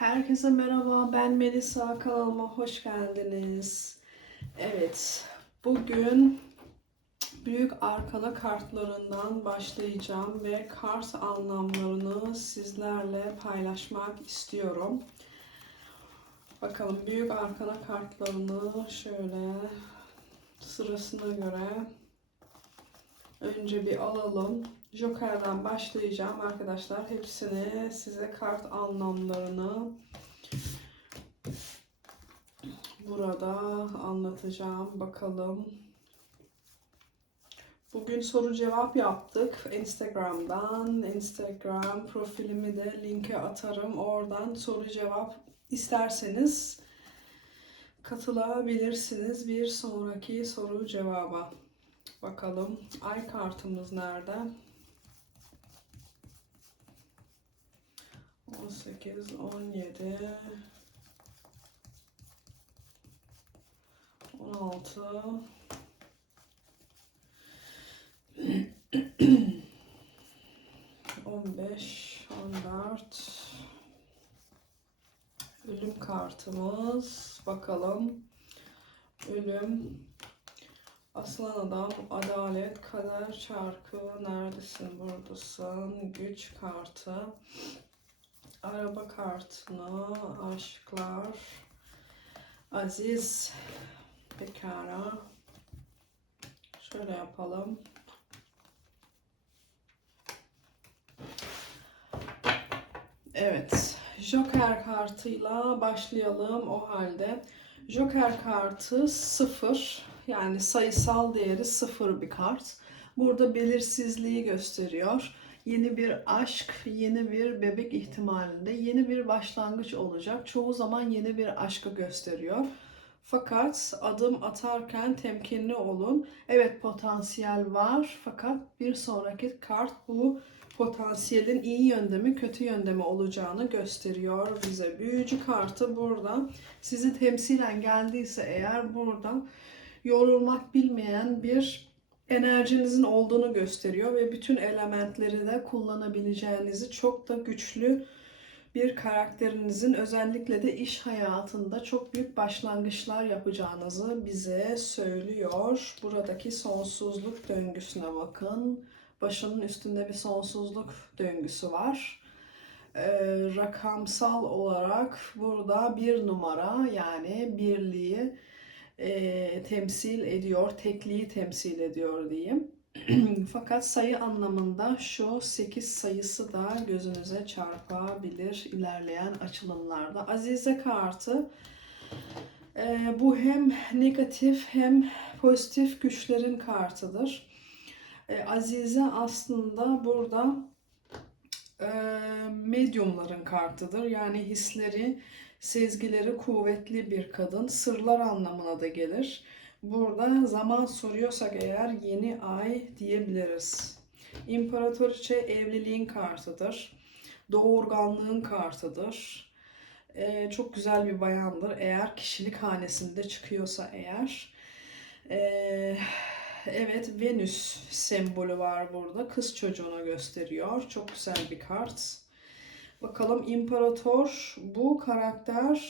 Herkese merhaba, ben Melisa. Kanalıma hoş geldiniz. Evet, bugün büyük arkana kartlarından başlayacağım ve kart anlamlarını sizlerle paylaşmak istiyorum. Bakalım büyük arkana kartlarını şöyle sırasına göre önce bir alalım. Joker'den başlayacağım arkadaşlar. Hepsini size kart anlamlarını burada anlatacağım. Bakalım. Bugün soru cevap yaptık Instagram'dan. Instagram profilimi de linke atarım. Oradan soru cevap isterseniz katılabilirsiniz bir sonraki soru cevaba. Bakalım ay kartımız nerede? 18, 17, 16, 15, 14, ölüm kartımız. Bakalım. Ölüm, Aslan adam, adalet, kader çarkı, neredesin, buradasın, güç kartı, araba kartını, aşklar, aziz, bekara. Şöyle yapalım. Evet, Joker kartıyla başlayalım o halde. Joker kartı sıfır, yani sayısal değeri sıfır bir kart. Burada belirsizliği gösteriyor. Yeni bir aşk, yeni bir bebek ihtimalinde yeni bir başlangıç olacak. Çoğu zaman yeni bir aşkı gösteriyor. Fakat adım atarken temkinli olun. Evet potansiyel var fakat bir sonraki kart bu potansiyelin iyi yönde mi kötü yönde mi olacağını gösteriyor bize. Büyücü kartı burada sizi temsilen geldiyse eğer burada yorulmak bilmeyen bir enerjinizin olduğunu gösteriyor ve bütün elementleri de kullanabileceğinizi çok da güçlü bir karakterinizin özellikle de iş hayatında çok büyük başlangıçlar yapacağınızı bize söylüyor. Buradaki sonsuzluk döngüsüne bakın. Başının üstünde bir sonsuzluk döngüsü var. Ee, rakamsal olarak burada bir numara yani birliği e, temsil ediyor, tekliği temsil ediyor diyeyim. Fakat sayı anlamında şu 8 sayısı da gözünüze çarpabilir ilerleyen açılımlarda. Azize kartı e, bu hem negatif hem pozitif güçlerin kartıdır. E, Azize aslında burada e, medyumların kartıdır. Yani hisleri, sezgileri kuvvetli bir kadın. Sırlar anlamına da gelir. Burada zaman soruyorsak eğer yeni ay diyebiliriz. İmparatoriçe evliliğin kartıdır. Doğurganlığın kartıdır. Ee, çok güzel bir bayandır. Eğer kişilik hanesinde çıkıyorsa eğer. Ee, evet Venüs sembolü var burada. Kız çocuğunu gösteriyor. Çok güzel bir kart. Bakalım imparator bu karakter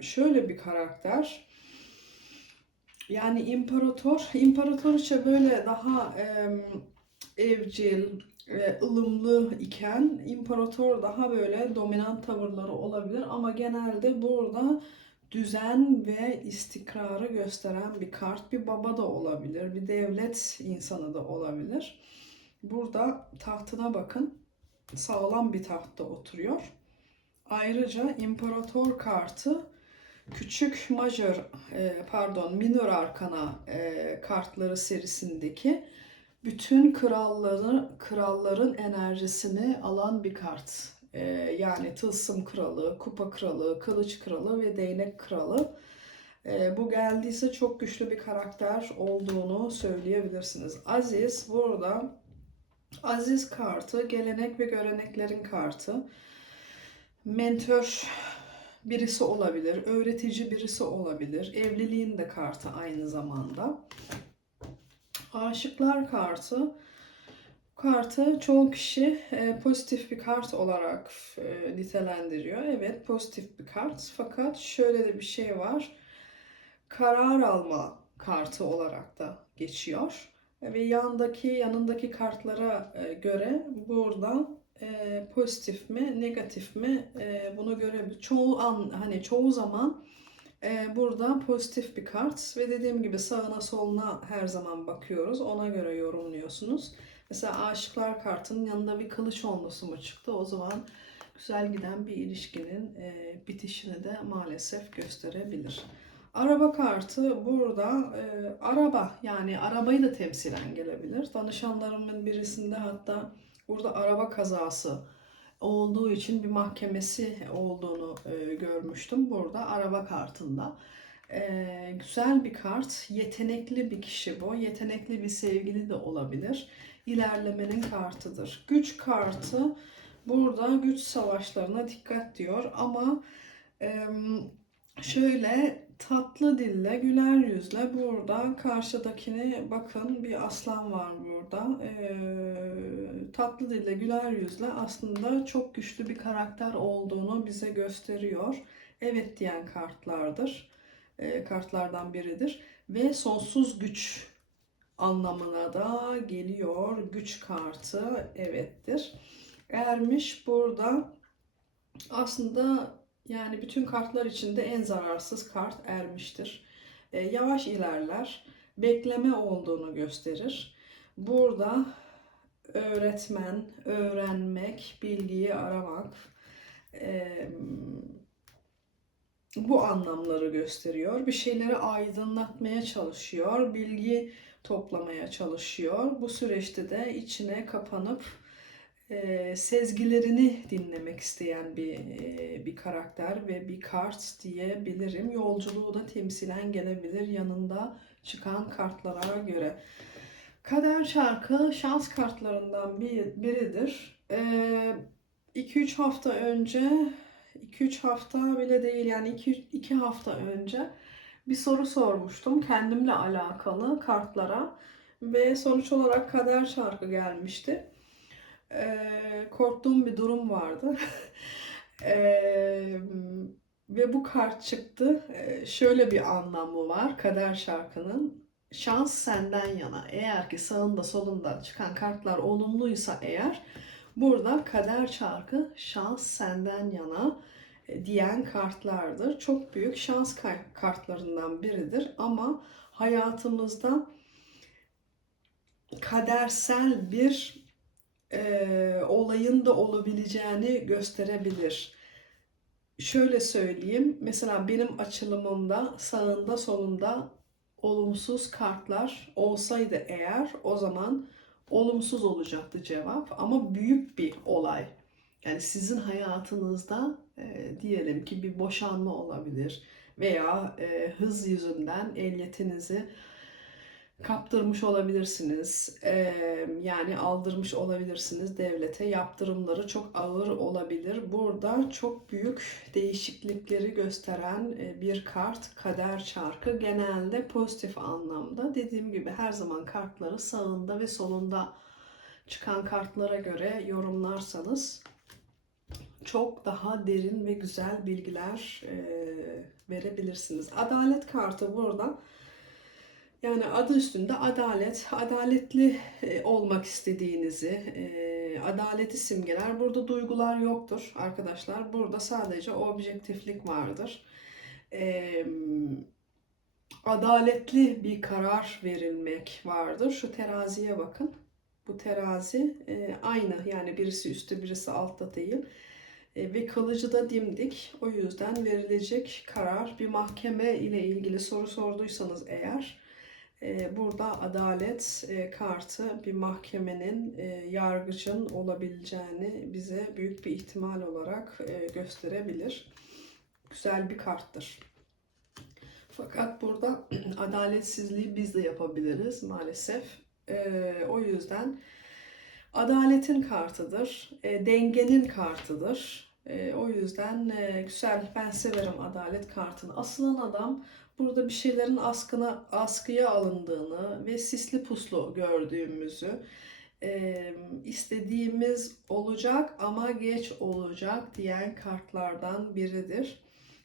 şöyle bir karakter. Yani imparator, imparatoriçe böyle daha e, evcil, e, ılımlı iken imparator daha böyle dominant tavırları olabilir ama genelde burada düzen ve istikrarı gösteren bir kart. Bir baba da olabilir, bir devlet insanı da olabilir. Burada tahtına bakın. Sağlam bir tahtta oturuyor. Ayrıca imparator kartı küçük majör e, pardon minor arkana e, kartları serisindeki bütün kralları kralların enerjisini alan bir kart. E, yani tılsım kralı, kupa kralı, kılıç kralı ve değnek kralı. Bu geldiyse çok güçlü bir karakter olduğunu söyleyebilirsiniz. Aziz burada Aziz kartı gelenek ve göreneklerin kartı. Mentor birisi olabilir, öğretici birisi olabilir. Evliliğin de kartı aynı zamanda. Aşıklar kartı. kartı çoğu kişi e, pozitif bir kart olarak e, nitelendiriyor. Evet pozitif bir kart fakat şöyle de bir şey var. Karar alma kartı olarak da geçiyor. Ve yandaki yanındaki kartlara e, göre burada e, pozitif mi negatif mi e, bunu görebilir. Çoğu an hani çoğu zaman e, burada pozitif bir kart ve dediğim gibi sağına soluna her zaman bakıyoruz. Ona göre yorumluyorsunuz. Mesela aşıklar kartının yanında bir kılıç olması mı çıktı? O zaman güzel giden bir ilişkinin e, bitişini de maalesef gösterebilir. Araba kartı burada e, araba yani arabayı da temsilen gelebilir. Danışanlarımın birisinde hatta burada araba kazası olduğu için bir mahkemesi olduğunu e, görmüştüm burada araba kartında. E, güzel bir kart, yetenekli bir kişi bu, yetenekli bir sevgili de olabilir. İlerlemenin kartıdır. Güç kartı burada güç savaşlarına dikkat diyor ama e, şöyle tatlı dille, güler yüzle burada karşıdakini bakın bir aslan var burada. Ee, tatlı dille, güler yüzle aslında çok güçlü bir karakter olduğunu bize gösteriyor. Evet diyen kartlardır. Ee, kartlardan biridir. Ve sonsuz güç anlamına da geliyor. Güç kartı evettir. Ermiş burada aslında yani bütün kartlar içinde en zararsız kart ermiştir. E, yavaş ilerler, bekleme olduğunu gösterir. Burada öğretmen, öğrenmek, bilgiyi aramak e, bu anlamları gösteriyor. Bir şeyleri aydınlatmaya çalışıyor, bilgi toplamaya çalışıyor. Bu süreçte de içine kapanıp e, sezgilerini dinlemek isteyen bir e, bir karakter ve bir kart diyebilirim. Yolculuğu da temsilen gelebilir yanında çıkan kartlara göre. Kader şarkı şans kartlarından bir, biridir. 2-3 e, hafta önce 2-3 hafta bile değil yani 2 hafta önce bir soru sormuştum kendimle alakalı kartlara ve sonuç olarak kader şarkı gelmişti e, korktuğum bir durum vardı. e, ve bu kart çıktı. E, şöyle bir anlamı var kader şarkının. Şans senden yana. Eğer ki sağında solunda çıkan kartlar olumluysa eğer burada kader çarkı şans senden yana diyen kartlardır. Çok büyük şans kartlarından biridir ama hayatımızda kadersel bir e, olayın da olabileceğini gösterebilir. Şöyle söyleyeyim, mesela benim açılımımda sağında solunda olumsuz kartlar olsaydı eğer o zaman olumsuz olacaktı cevap ama büyük bir olay. Yani sizin hayatınızda e, diyelim ki bir boşanma olabilir veya e, hız yüzünden ehliyetinizi kaptırmış olabilirsiniz. Ee, yani aldırmış olabilirsiniz devlete. Yaptırımları çok ağır olabilir. Burada çok büyük değişiklikleri gösteren bir kart kader çarkı. Genelde pozitif anlamda. Dediğim gibi her zaman kartları sağında ve solunda çıkan kartlara göre yorumlarsanız çok daha derin ve güzel bilgiler verebilirsiniz. Adalet kartı burada yani adı üstünde adalet, adaletli e, olmak istediğinizi, e, adaleti simgeler. Burada duygular yoktur arkadaşlar. Burada sadece objektiflik vardır. E, adaletli bir karar verilmek vardır. Şu teraziye bakın. Bu terazi aynı yani birisi üstte birisi altta değil. ve kalıcı da dimdik. O yüzden verilecek karar bir mahkeme ile ilgili soru sorduysanız eğer burada adalet e, kartı bir mahkemenin e, yargıcın olabileceğini bize büyük bir ihtimal olarak e, gösterebilir. Güzel bir karttır. Fakat burada adaletsizliği biz de yapabiliriz maalesef. O yüzden adaletin kartıdır, dengenin kartıdır. O yüzden güzel, ben severim adalet kartını. Asılan adam burada bir şeylerin askına askıya alındığını ve sisli puslu gördüğümüzü e, istediğimiz olacak ama geç olacak diyen kartlardan biridir.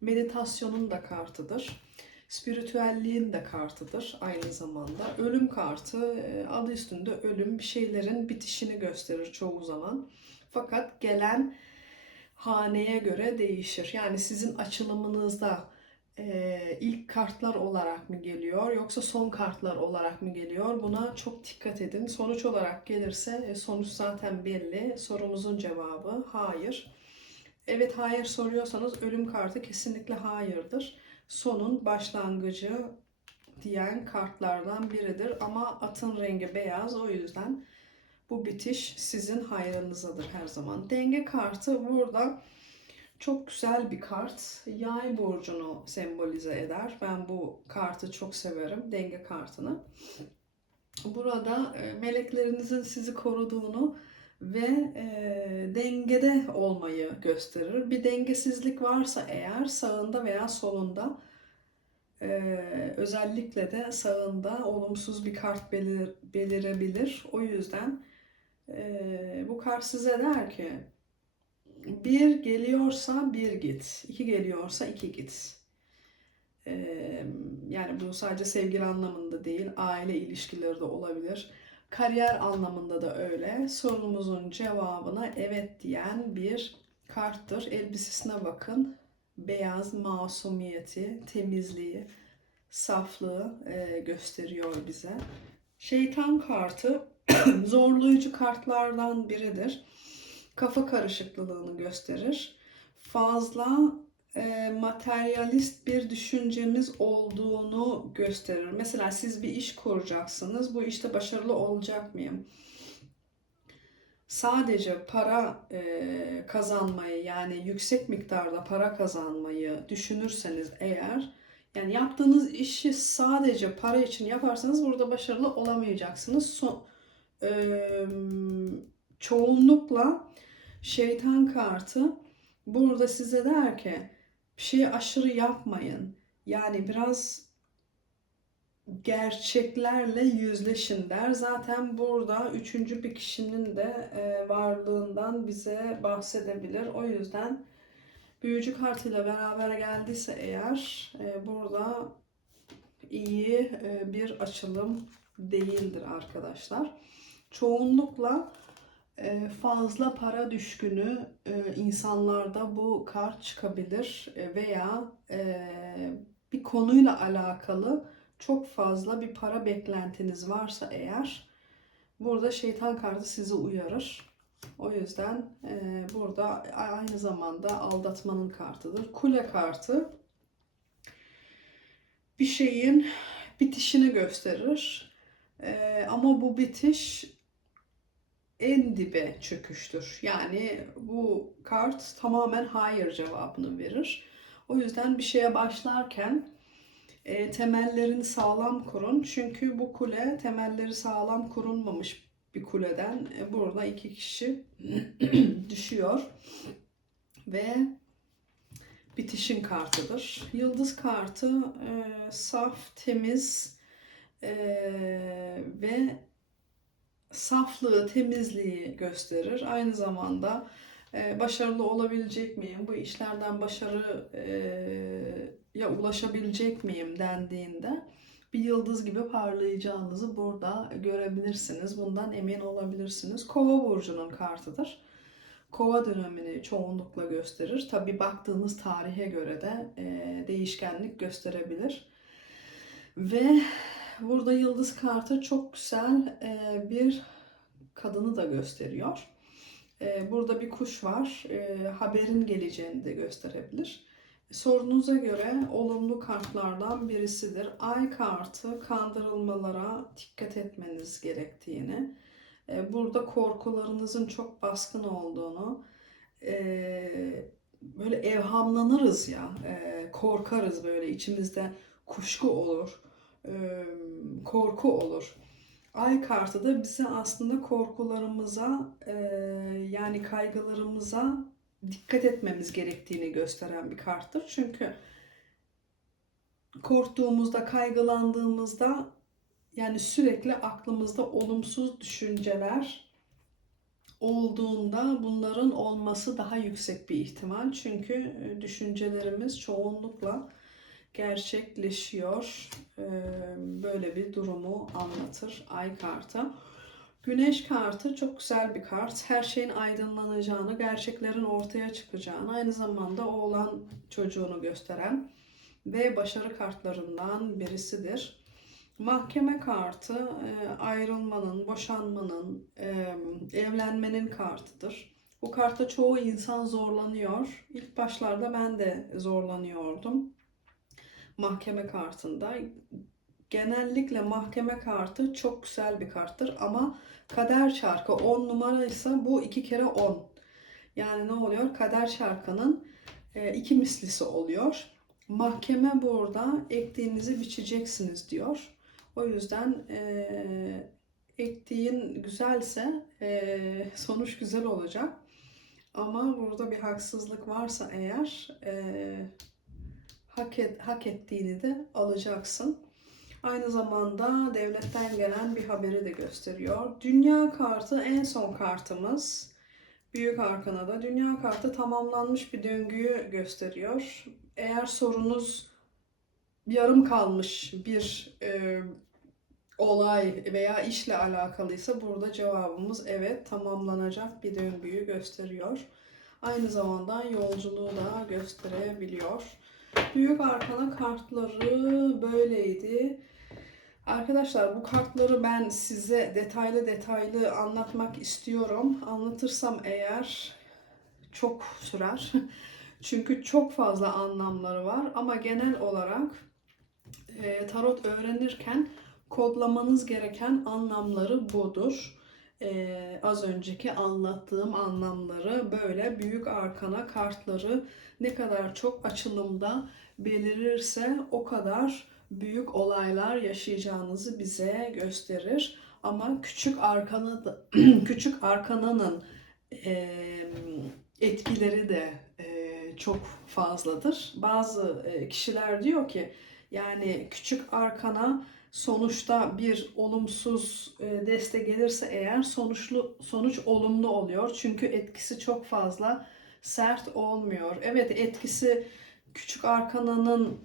Meditasyonun da kartıdır. Spiritüelliğin de kartıdır aynı zamanda. Ölüm kartı adı üstünde ölüm bir şeylerin bitişini gösterir çoğu zaman. Fakat gelen haneye göre değişir. Yani sizin açılımınızda e, ilk kartlar olarak mı geliyor yoksa son kartlar olarak mı geliyor? Buna çok dikkat edin. Sonuç olarak gelirse e, sonuç zaten belli. Sorumuzun cevabı hayır. Evet hayır soruyorsanız ölüm kartı kesinlikle hayırdır. Sonun başlangıcı diyen kartlardan biridir. Ama atın rengi beyaz o yüzden bu bitiş sizin hayrınızadır her zaman. Denge kartı burada çok güzel bir kart. Yay burcunu sembolize eder. Ben bu kartı çok severim. Denge kartını. Burada e, meleklerinizin sizi koruduğunu ve e, dengede olmayı gösterir. Bir dengesizlik varsa eğer sağında veya solunda e, özellikle de sağında olumsuz bir kart belir, belirebilir. O yüzden e, bu kart size der ki bir geliyorsa bir git, iki geliyorsa iki git. Ee, yani bu sadece sevgili anlamında değil, aile ilişkileri de olabilir. Kariyer anlamında da öyle. Sorumuzun cevabına evet diyen bir karttır. Elbisesine bakın. Beyaz masumiyeti, temizliği, saflığı e, gösteriyor bize. Şeytan kartı zorlayıcı kartlardan biridir kafa karışıklılığını gösterir. Fazla e, materyalist bir düşüncemiz olduğunu gösterir. Mesela siz bir iş kuracaksınız. Bu işte başarılı olacak mıyım? Sadece para e, kazanmayı yani yüksek miktarda para kazanmayı düşünürseniz eğer yani yaptığınız işi sadece para için yaparsanız burada başarılı olamayacaksınız. So, e, çoğunlukla şeytan kartı burada size der ki bir şeyi aşırı yapmayın. Yani biraz gerçeklerle yüzleşin der. Zaten burada üçüncü bir kişinin de e, varlığından bize bahsedebilir. O yüzden büyücü kartıyla beraber geldiyse eğer e, burada iyi e, bir açılım değildir arkadaşlar. Çoğunlukla fazla para düşkünü e, insanlarda bu kart çıkabilir E, veya e, bir konuyla alakalı çok fazla bir para beklentiniz varsa eğer burada şeytan kartı sizi uyarır. O yüzden burada aynı zamanda aldatmanın kartıdır. Kule kartı bir şeyin bitişini gösterir. Ama bu bitiş en dibe çöküştür. Yani bu kart tamamen hayır cevabını verir. O yüzden bir şeye başlarken e, temellerini sağlam kurun. Çünkü bu kule temelleri sağlam kurulmamış bir kuleden e, burada iki kişi düşüyor ve bitişin kartıdır. Yıldız kartı e, saf, temiz e, ve saflığı, temizliği gösterir. Aynı zamanda e, başarılı olabilecek miyim? Bu işlerden başarıya ulaşabilecek miyim dendiğinde bir yıldız gibi parlayacağınızı burada görebilirsiniz. Bundan emin olabilirsiniz. Kova burcunun kartıdır. Kova dönemini çoğunlukla gösterir. Tabi baktığınız tarihe göre de e, değişkenlik gösterebilir. Ve burada yıldız kartı çok güzel e, bir kadını da gösteriyor. E, burada bir kuş var. E, haberin geleceğini de gösterebilir. Sorunuza göre olumlu kartlardan birisidir. Ay kartı kandırılmalara dikkat etmeniz gerektiğini, burada korkularınızın çok baskın olduğunu, böyle evhamlanırız ya, korkarız böyle içimizde kuşku olur korku olur. Ay kartı da bize aslında korkularımıza yani kaygılarımıza dikkat etmemiz gerektiğini gösteren bir karttır. Çünkü korktuğumuzda, kaygılandığımızda yani sürekli aklımızda olumsuz düşünceler olduğunda bunların olması daha yüksek bir ihtimal. Çünkü düşüncelerimiz çoğunlukla gerçekleşiyor. Ee, Böyle bir durumu anlatır ay kartı. Güneş kartı çok güzel bir kart. Her şeyin aydınlanacağını, gerçeklerin ortaya çıkacağını, aynı zamanda oğlan çocuğunu gösteren ve başarı kartlarından birisidir. Mahkeme kartı e, ayrılmanın, boşanmanın, e, evlenmenin kartıdır. Bu kartta çoğu insan zorlanıyor. İlk başlarda ben de zorlanıyordum mahkeme kartında. Genellikle mahkeme kartı çok güzel bir karttır ama kader çarkı 10 numara ise bu 2 kere 10. Yani ne oluyor? Kader çarkının e, iki mislisi oluyor. Mahkeme burada ektiğinizi biçeceksiniz diyor. O yüzden e, ektiğin güzelse e, sonuç güzel olacak. Ama burada bir haksızlık varsa eğer e, hak, et, hak ettiğini de alacaksın. Aynı zamanda devletten gelen bir haberi de gösteriyor. Dünya kartı en son kartımız. Büyük Arkana'da dünya kartı tamamlanmış bir döngüyü gösteriyor. Eğer sorunuz yarım kalmış bir e, olay veya işle alakalıysa burada cevabımız evet tamamlanacak bir döngüyü gösteriyor. Aynı zamanda yolculuğu da gösterebiliyor. Büyük arkana kartları böyleydi. Arkadaşlar bu kartları ben size detaylı detaylı anlatmak istiyorum. Anlatırsam eğer çok sürer. Çünkü çok fazla anlamları var ama genel olarak e, tarot öğrenirken kodlamanız gereken anlamları budur. E, az önceki anlattığım anlamları böyle büyük arkana kartları ne kadar çok açılımda belirirse o kadar büyük olaylar yaşayacağınızı bize gösterir. Ama küçük arkana küçük arkananın e, etkileri de e, çok fazladır. Bazı e, kişiler diyor ki yani küçük arkana sonuçta bir olumsuz e, destek gelirse eğer sonuçlu sonuç olumlu oluyor. Çünkü etkisi çok fazla sert olmuyor. Evet etkisi küçük arkananın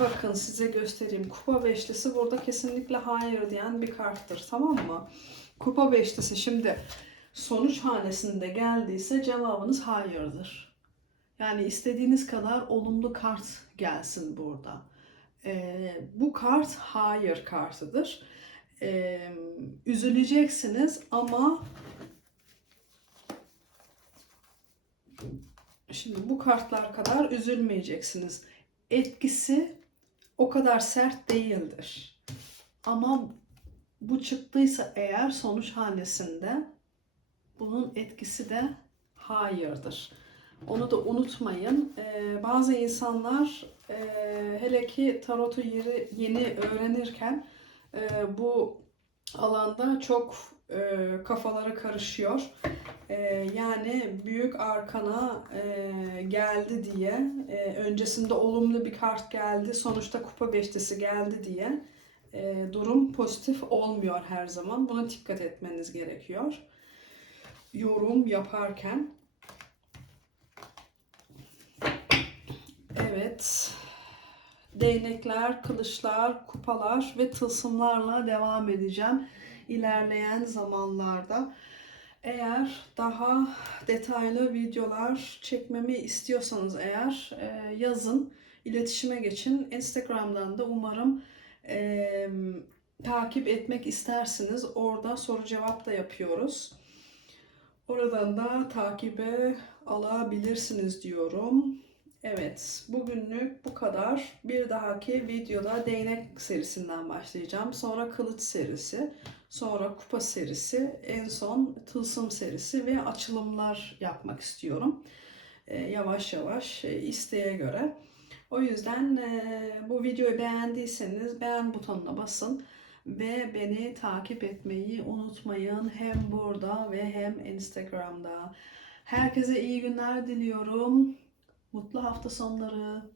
bakın size göstereyim. Kupa beşlisi burada kesinlikle hayır diyen bir karttır. Tamam mı? Kupa beşlisi şimdi sonuç hanesinde geldiyse cevabınız hayırdır. Yani istediğiniz kadar olumlu kart gelsin burada. Ee, bu kart hayır kartıdır. Ee, üzüleceksiniz ama Şimdi bu kartlar kadar üzülmeyeceksiniz. Etkisi o kadar sert değildir. Ama bu çıktıysa eğer sonuç hanesinde bunun etkisi de hayırdır. Onu da unutmayın. Ee, bazı insanlar e, hele ki tarotu yeri, yeni öğrenirken e, bu alanda çok e, kafaları karışıyor. E, yani büyük arkana e, geldi diye, e, öncesinde olumlu bir kart geldi, sonuçta kupa beşlisi geldi diye e, durum pozitif olmuyor her zaman. Buna dikkat etmeniz gerekiyor. Yorum yaparken. Evet. Değnekler, kılıçlar, kupalar ve tılsımlarla devam edeceğim ilerleyen zamanlarda. Eğer daha detaylı videolar çekmemi istiyorsanız eğer e, yazın, iletişime geçin. Instagram'dan da umarım e, takip etmek istersiniz. Orada soru cevap da yapıyoruz. Oradan da takibe alabilirsiniz diyorum. Evet, bugünlük bu kadar. Bir dahaki videoda değnek serisinden başlayacağım. Sonra kılıç serisi, sonra kupa serisi, en son tılsım serisi ve açılımlar yapmak istiyorum. Ee, yavaş yavaş e, isteğe göre. O yüzden e, bu videoyu beğendiyseniz beğen butonuna basın ve beni takip etmeyi unutmayın. Hem burada ve hem Instagram'da. Herkese iyi günler diliyorum. Mutlu hafta sonları.